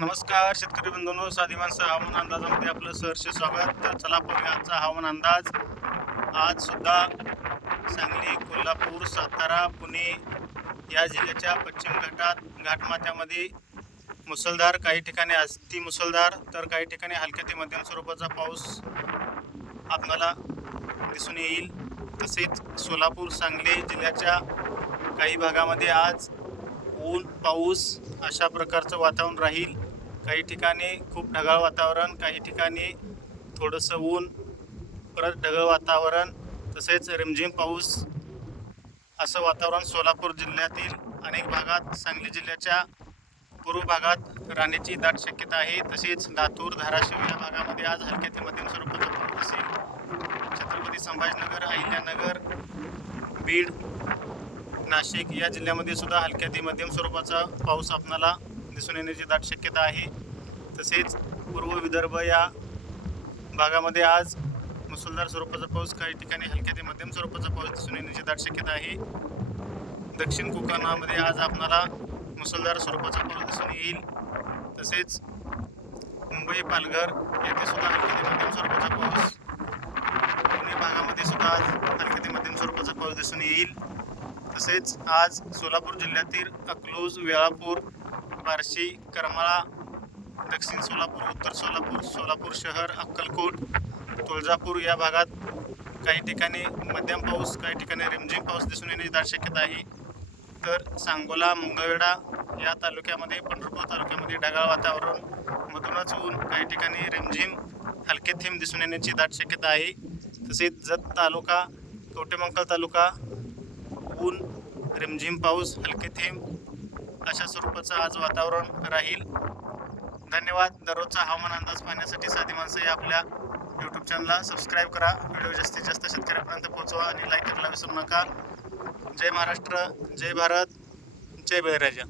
नमस्कार शेतकरी बंधूंनो साधी माणसं हवामान अंदाजामध्ये आपलं सहर्ष स्वागत. तर चला पाहूया आजचा हवामान अंदाज. आज सुद्धा सांगली कोल्हापूर सातारा पुणे या जिल्ह्याच्या पश्चिम घाटात घाटमाथ्यामध्ये मुसळधार काही ठिकाणी अति मुसळधार तर काही ठिकाणी हलक्या ते मध्यम स्वरूपाचा पाऊस आपल्याला दिसून येईल. तसेच सोलापूर सांगली जिल्ह्याच्या काही भागामध्ये आज ऊन पाऊस अशा प्रकारचं वातावरण राहील. काही ठिकाणी खूप ढगाळ वातावरण काही ठिकाणी थोडंसं ऊन परत ढगाळ वातावरण तसेच रिमझिम पाऊस असं वातावरण सोलापूर जिल्ह्यातील अनेक भागात सांगली जिल्ह्याच्या पूर्व भागात राहण्याची दाट शक्यता आहे. तसेच लातूर धाराशिव या भागामध्ये आज हलक्या ते मध्यम स्वरूपाचा पाऊस असेल. छत्रपती संभाजीनगर अहिल्यानगर बीड नाशिक या जिल्ह्यामध्ये सुद्धा हलक्या ते मध्यम स्वरूपाचा पाऊस आपणाला दिसून येण्याची दाट शक्यता आहे. तसेच पूर्व विदर्भ या भागामध्ये आज मुसळधार स्वरूपाचा पाऊस काही ठिकाणी हलक्या ते मध्यम स्वरूपाचा पाऊस दिसून येण्याची दाट शक्यता आहे. दक्षिण कोकणामध्ये आज आपणाला मुसळधार स्वरूपाचा पाऊस दिसून येईल. तसेच मुंबई पालघर येथे सुद्धा हलक्या ते मध्यम स्वरूपाचा पाऊस. पुणे भागामध्ये सुद्धा आज हलक्या ते मध्यम स्वरूपाचा पाऊस दिसून येईल. तसेच आज सोलापूर जिल्ह्यातील अकलूज वेळापूर बार्शी करमाळा दक्षिण सोलापूर उत्तर सोलापूर सोलापूर शहर अक्कलकोट तुळजापूर या भागात काही ठिकाणी मध्यम पाऊस काही ठिकाणी रिमझिम पाऊस दिसून येण्याची दाट शक्यता आहे. तर सांगोला मुंगवेडा या तालुक्यामध्ये पंढरपूर तालुक्यामध्ये ढगाळ वातावरण मधूनच ऊन काही ठिकाणी रिमझिम हलके थेंब दिसून येण्याची दाट शक्यता आहे. तसेच जत तालुका तोटेमंकल तालुका ऊन रिमझिम पाऊस हलके थेंब अशा स्वरूपाचं आज वातावरण राहील. धन्यवाद. दररोजचा हवामान अंदाज पाहण्यासाठी साधी माणसं या आपल्या यूट्यूब चॅनलला सबस्क्राईब करा. व्हिडिओ जास्तीत जास्त शेतकऱ्यापर्यंत पोहोचवा आणि लाईक करायला विसरू नका. जय महाराष्ट्र जय भारत जय बळीराजा.